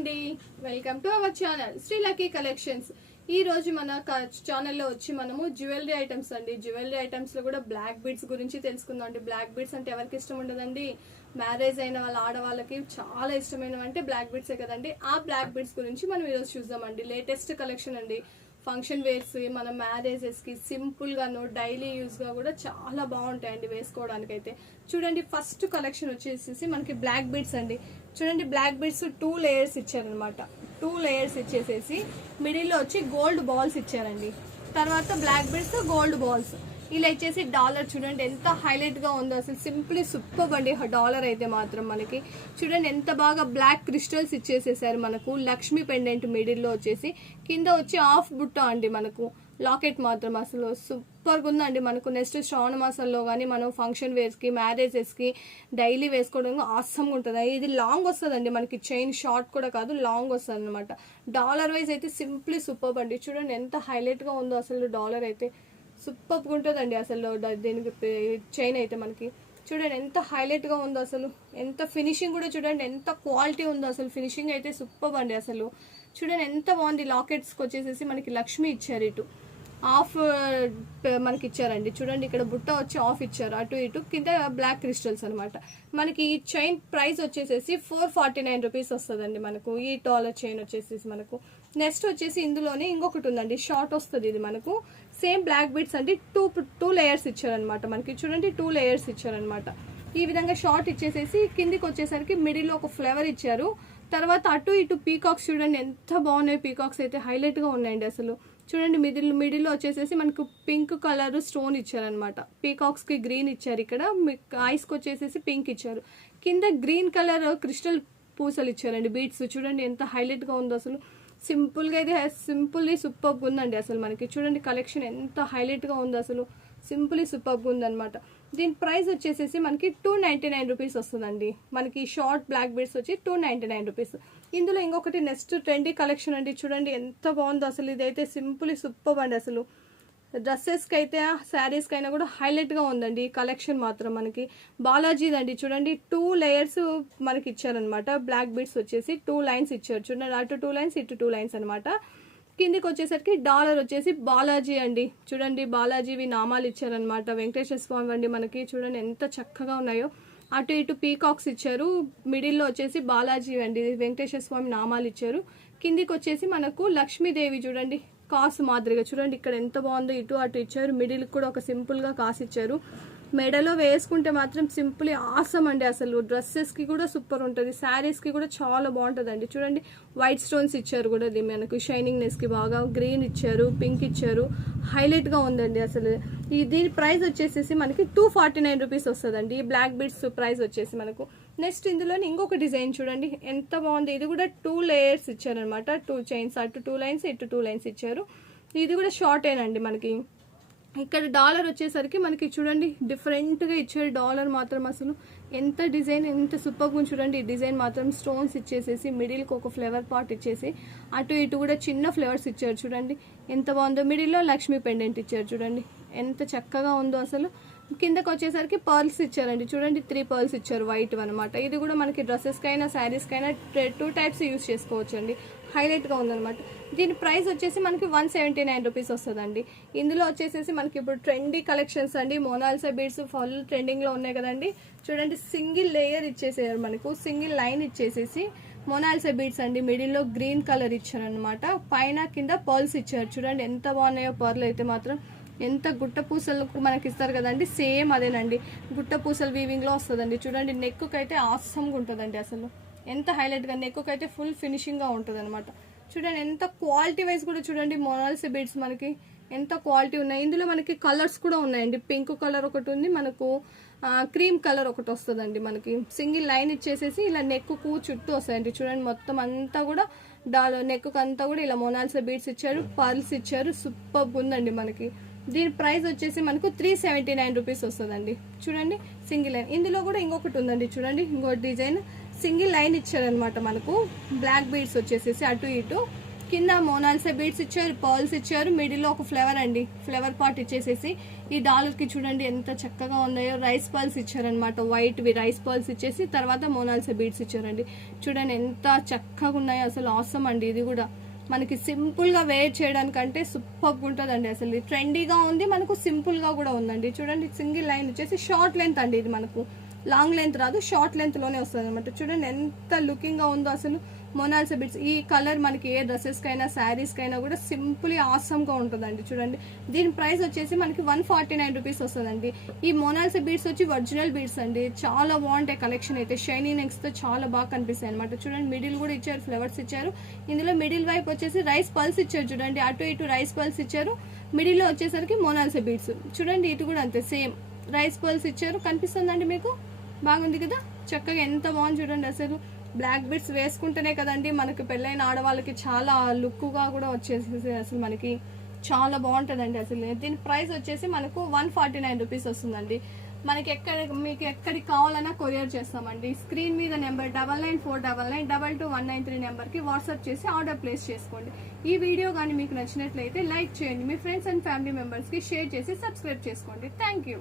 అండి, welcome to our channel Sri lucky collections. ఈ రోజు మన ఛానల్లో వచ్చి మనము జ్యువెలరీ ఐటమ్స్ అండి. జ్యువెలరీ ఐటమ్స్ లో కూడా బ్లాక్ బీడ్స్ గురించి తెలుసుకుందాం అండి. బ్లాక్ బీడ్స్ అంటే ఎవరికి ఇష్టం ఉండదండి? మ్యారేజ్ అయిన వాళ్ళ ఆడవాళ్ళకి చాలా ఇష్టమైనవి అంటే బ్లాక్ బీడ్సే కదండి. ఆ బ్లాక్ బీడ్స్ గురించి మనం ఈరోజు చూద్దామండి. లేటెస్ట్ కలెక్షన్ అండి. ఫంక్షన్ వేర్స్, మన మ్యారేజెస్ కి సింపుల్ గాను డైలీ యూజ్ గా కూడా చాలా బాగుంటాయండి వేసుకోవడానికి. అయితే చూడండి, ఫస్ట్ కలెక్షన్ వచ్చేసి మనకి బ్లాక్ బీడ్స్ అండి. చూడండి, బ్లాక్ బీడ్స్ 2 లేయర్స్ ఇచ్చారనమాట. 2 లేయర్స్ ఇచ్చేసేసి మిడిల్ లో వచ్చి గోల్డ్ బాల్స్ ఇచ్చారండి. తర్వాత బ్లాక్ బీడ్స్ గోల్డ్ బాల్స్ ఇలా ఇచ్చేసి డాలర్ చూడండి ఎంత హైలైట్ గా ఉందో, అసలు సింప్లీ సూపర్ అండి. డాలర్ అయితే మాత్రం మనకి చూడండి ఎంత బాగా బ్లాక్ క్రిస్టల్స్ ఇచ్చేసేసారు. మనకు లక్ష్మీ పెండెంట్ మిడిల్ లో వచ్చేసి, కింద వచ్చి హాఫ్ బుట్ట అండి. మనకు లాకెట్ మాత్రం అసలు సూపర్ గా ఉందండి. మనకు నెక్స్ట్ శ్రావణ మాసంలో కానీ మనం ఫంక్షన్ వేర్స్ కి, మ్యారేజెస్ కి డైలీ వేసుకోవడం ఆసమ్ ఉంటుంది. ఇది లాంగ్ వస్తుందండి మనకి, చైన్ షార్ట్ కూడా కాదు, లాంగ్ వస్తుంది అనమాట. డాలర్ వైజ్ అయితే సింప్లీ సూపర్ అండి. చూడండి ఎంత హైలైట్ గా ఉందో అసలు. డాలర్ అయితే సూపర్ ఉంటుందండి అసలు. దీనికి చైన్ అయితే మనకి చూడండి ఎంత హైలైట్ గా ఉందో అసలు. ఎంత ఫినిషింగ్ కూడా చూడండి ఎంత క్వాలిటీ ఉందో అసలు. ఫినిషింగ్ అయితే సూపర్ అండి అసలు. చూడండి ఎంత బాగుంది. లాకెట్స్ కి వచ్చేసేసి మనకి లక్ష్మి ఇచ్చారు. ఇటు హాఫ్ మనకి ఇచ్చారండి. చూడండి ఇక్కడ బుట్ట వచ్చి హాఫ్ ఇచ్చారు, అటు ఇటు కింద బ్లాక్ క్రిస్టల్స్ అనమాట. మనకి ఈ చైన్ ప్రైస్ వచ్చేసేసి 449 రూపీస్ వస్తుందండి మనకు. ఈ డాలర్ చైన్ వచ్చేసేసి మనకు. నెక్స్ట్ వచ్చేసి ఇందులోనే ఇంకొకటి ఉందండి, షార్ట్ వస్తుంది. ఇది మనకు సేమ్ బ్లాక్ బీడ్స్ అండి. టూ లేయర్స్ ఇచ్చారనమాట మనకి. చూడండి 2 లేయర్స్ ఇచ్చారనమాట. ఈ విధంగా షార్ట్ ఇచ్చేసేసి కిందికి వచ్చేసరికి మిడిల్ లో ఒక ఫ్లేవర్ ఇచ్చారు. తర్వాత అటు ఇటు పీకాక్స్ చూడండి ఎంత బాగున్నాయి. పీకాక్స్ అయితే హైలైట్ గా ఉన్నాయండి అసలు. చూడండి మిడిల్ లో వచ్చేసేసి మనకు పింక్ కలర్ స్టోన్ ఇచ్చారనమాట. పీకాక్స్ కి గ్రీన్ ఇచ్చారు. ఇక్కడ ఐస్ కి వచ్చేసేసి పింక్ ఇచ్చారు. కింద గ్రీన్ కలర్ క్రిస్టల్ పూసలు ఇచ్చారండి, బీడ్స్. చూడండి ఎంత హైలైట్ గా ఉందో అసలు. సింపుల్ గా అయితే సింపుల్లీ సూపర్ ఉందండి అసలు మనకి. చూడండి కలెక్షన్ ఎంత హైలైట్ గా ఉందో అసలు. సింపుల్లీ సూపర్ ఉందన్నమాట. దీని ప్రైస్ వచ్చేసేసి మనకి 299 రూపీస్ వస్తుందండి. మనకి షార్ట్ బ్లాక్ బీడ్స్ వచ్చి 299 రూపీస్. ఇందులో ఇంకొకటి నెక్స్ట్ ట్రెండీ కలెక్షన్ అండి. చూడండి ఎంత బాగుందో అసలు. ఇదైతే సింపుల్లీ సూపర్ అండి అసలు. డ్రెస్సెస్ కి అయితే, శారీస్ కి అయినా కూడా హైలైట్ గా ఉందండి ఈ కలెక్షన్ మాత్రం మనకి. బాలాజీది అండి. చూడండి 2 లేయర్స్ మనకి ఇచ్చారనమాట. బ్లాక్ బీడ్స్ వచ్చేసి 2 లైన్స్ ఇచ్చారు. చూడండి అటు 2 లైన్స్, ఇటు 2 లైన్స్ అనమాట. కిందికి వచ్చేసరికి డాలర్ వచ్చేసి బాలాజీ అండి. చూడండి బాలాజీవి నామాలు ఇచ్చారనమాట. వెంకటేశ్వర స్వామి అండి మనకి. చూడండి ఎంత చక్కగా ఉన్నాయో. అటు ఇటు పీకాక్స్ ఇచ్చారు. మిడిల్లో వచ్చేసి బాలాజీ అండి, వెంకటేశ్వర స్వామి నామాలు ఇచ్చారు. కిందికి వచ్చేసి మనకు లక్ష్మీదేవి చూడండి కాసు మాదిరిగా. చూడండి ఇక్కడ ఎంత బాగుందో. ఇటు అటు ఇచ్చారు. మిడిల్ కూడా ఒక సింపుల్ గా కాసు ఇచ్చారు. మెడలో వేసుకుంటే మాత్రం సింపుల్లీ ఆసమ్ అండి అసలు. డ్రెస్సెస్ కి కూడా సూపర్ ఉంటుంది, శారీస్ కి కూడా చాలా బాగుంటుంది అండి. చూడండి వైట్ స్టోన్స్ ఇచ్చారు కూడా మనకు షైనింగ్ నెస్ కి బాగా. గ్రీన్ ఇచ్చారు, పింక్ ఇచ్చారు. హైలైట్ గా ఉందండి అసలు. దీని ప్రైస్ వచ్చేసేసి మనకి 249 రూపీస్ వస్తుందండి. ఈ బ్లాక్ బీడ్స్ ప్రైస్ వచ్చేసి మనకు. నెక్స్ట్ ఇందులోని ఇంకొక డిజైన్ చూడండి ఎంత బాగుంది. ఇది కూడా 2 లేయర్స్ ఇచ్చారనమాట. 2 చైన్స్, అటు 2 లైన్స్, ఇటు 2 లైన్స్ ఇచ్చారు. ఇది కూడా షార్ట్ ఏనండి మనకి. ఇక్కడ డాలర్ వచ్చేసరికి మనకి చూడండి డిఫరెంట్ గా ఇచ్చారు. డాలర్ మాత్రం అసలు ఎంత డిజైన్ ఎంత సూపర్ గా చూడండి. ఈ డిజైన్ మాత్రం స్టోన్స్ ఇచ్చేసేసి మిడిల్ కి ఒక ఫ్లేవర్ పార్ట్ ఇచ్చేసి అటు ఇటు కూడా చిన్న ఫ్లేవర్స్ ఇచ్చారు. చూడండి ఎంత బాగుందో. మిడిల్ లో లక్ష్మీ పెండెంట్ ఇచ్చారు. చూడండి ఎంత చక్కగా ఉందో అసలు. కిందకి వచ్చేసరికి పర్ల్స్ ఇచ్చారండి. చూడండి 3 పర్ల్స్ ఇచ్చారు, వైట్ అనమాట. ఇది కూడా మనకి డ్రెస్సెస్ కైనా, శారీస్ కైనా 2 టైప్స్ యూజ్ చేసుకోవచ్చు అండి. హైలైట్ గా ఉందన్నమాట. దీని ప్రైస్ వచ్చేసి మనకి 179 రూపీస్ వస్తుందండి. ఇందులో వచ్చేసేసి మనకి ఇప్పుడు ట్రెండీ కలెక్షన్స్ అండి. మోనాలిసా బీడ్స్ ఫుల్ ట్రెండింగ్ లో ఉన్నాయి కదండి. చూడండి సింగిల్ లేయర్ ఇచ్చేసారు మనకు. సింగిల్ లైన్ ఇచ్చేసేసి మోనాలిసా బీడ్స్ అండి. మిడిల్ లో గ్రీన్ కలర్ ఇచ్చారు అనమాట. పైన కింద పర్ల్స్ ఇచ్చారు. చూడండి ఎంత బాగున్నాయో పర్ల్ అయితే మాత్రం. ఎంత గుట్ట పూసలు మనకి ఇస్తారు కదండి, సేమ్ అదేనండి. గుట్ట పూసలు వీవింగ్ లో వస్తుందండి. చూడండి నెక్ అయితే ఆసమ్గా ఉంటుందండి అసలు. ఎంత హైలైట్ గా నెక్ అయితే ఫుల్ ఫినిషింగ్ గా ఉంటుంది అనమాట. చూడండి ఎంత క్వాలిటీ వైజ్ కూడా చూడండి మోనాలిసా బీడ్స్ మనకి ఎంత క్వాలిటీ ఉన్నాయి. ఇందులో మనకి కలర్స్ కూడా ఉన్నాయండి. పింక్ కలర్ ఒకటి ఉంది మనకు, క్రీమ్ కలర్ ఒకటి వస్తుందండి మనకి. సింగిల్ లైన్ ఇచ్చేసేసి ఇలా నెక్ కు చుట్టూ వస్తాయండి. చూడండి మొత్తం అంతా కూడా నెక్ అంతా కూడా ఇలా మోనాలిసా బీడ్స్ ఇచ్చారు, పర్ల్స్ ఇచ్చారు. సూపర్ ఉందండి మనకి. దీని ప్రైస్ వచ్చేసి మనకు 379 రూపీస్ వస్తుందండి. చూడండి సింగిల్ లైన్. ఇందులో కూడా ఇంకొకటి ఉందండి. చూడండి ఇంకో డిజైన్ సింగిల్ లైన్ ఇచ్చారనమాట మనకు. బ్లాక్ బీడ్స్ వచ్చేసేసి అటు ఇటు కింద మోనాలిసా బీడ్స్ ఇచ్చారు, పర్ల్స్ ఇచ్చారు, మిడిల్ లో ఒక ఫ్లవర్ అండి, ఫ్లవర్ పాట్ ఇచ్చేసేసి ఈ డాలర్ కి చూడండి ఎంత చక్కగా ఉన్నాయో. రైస్ పర్ల్స్ ఇచ్చారనమాట, వైట్ వి రైస్ పర్ల్స్ ఇచ్చేసి తర్వాత మోనాలిసా బీడ్స్ ఇచ్చారండి. చూడండి ఎంత చక్కగా ఉన్నాయో, అసలు ఆసమ్ అండి. ఇది కూడా మనకి సింపుల్ గా వేర్ చేయడానికంటే సూపర్ ఉంటుందండి. అసలు ట్రెండీగా ఉంది, మనకు సింపుల్ గా కూడా ఉందండి. చూడండి సింగిల్ లైన్ వచ్చేసి షార్ట్ లెంత్ అండి, ఇది మనకు లాంగ్ లెంత్ రాదు, షార్ట్ లెంత్ లోనే వస్తుంది అనమాట. చూడండి ఎంత లుకింగ్ గా ఉందో అసలు మోనాలిసా బిట్స్. ఈ కలర్ మనకి ఏ డ్రెస్సెస్ కైనా శారీస్ కైనా కూడా సింపుల్ ఆసమ్ గా ఉంటుందండి. చూడండి దీని ప్రైస్ వచ్చేసి మనకి 149 రూపీస్ వస్తుందండి. ఈ మోనాలిసా బీడ్స్ వచ్చి ఒరిజినల్ బీడ్స్ అండి, చాలా బాగుంటాయి. కలెక్షన్ అయితే షైనీ నెక్స్ తో చాలా బాగా కనిపిస్తాయి అనమాట. చూడండి మిడిల్ కూడా ఇచ్చారు, ఫ్లవర్స్ ఇచ్చారు. ఇందులో మిడిల్ వైపు వచ్చేసి రైస్ పల్స్ ఇచ్చారు. చూడండి అటు ఇటు రైస్ పల్స్ ఇచ్చారు. మిడిల్ లో వచ్చేసరికి మోనాలిసా బీడ్స్. చూడండి ఇటు కూడా అంతే సేమ్ రైస్ పల్స్ ఇచ్చారు. కనిపిస్తుందండి మీకు, బాగుంది కదా, చక్కగా ఎంత బాగుంది చూడండి. అసలు బ్లాక్ బిట్స్ వేసుకుంటేనే కదండి మనకి పెళ్ళైన ఆడవాళ్ళకి చాలా లుక్ గా కూడా వచ్చేసి అసలు మనకి చాలా బాగుంటుందండి. అసలు దీని ప్రైస్ వచ్చేసి మనకు 149 రూపీస్ వస్తుందండి. మనకి మీకు ఎక్కడికి కావాలన్నా కొరియర్ చేస్తామండి. స్క్రీన్ మీద నెంబర్ 9949922193 నెంబర్ కి వాట్సాప్ చేసి ఆర్డర్ ప్లేస్ చేసుకోండి. ఈ వీడియో కానీ మీకు నచ్చినట్లయితే లైక్ చేయండి, మీ ఫ్రెండ్స్ అండ్ ఫ్యామిలీ మెంబర్స్ కి షేర్ చేసి సబ్స్క్రైబ్ చేసుకోండి. Thank you.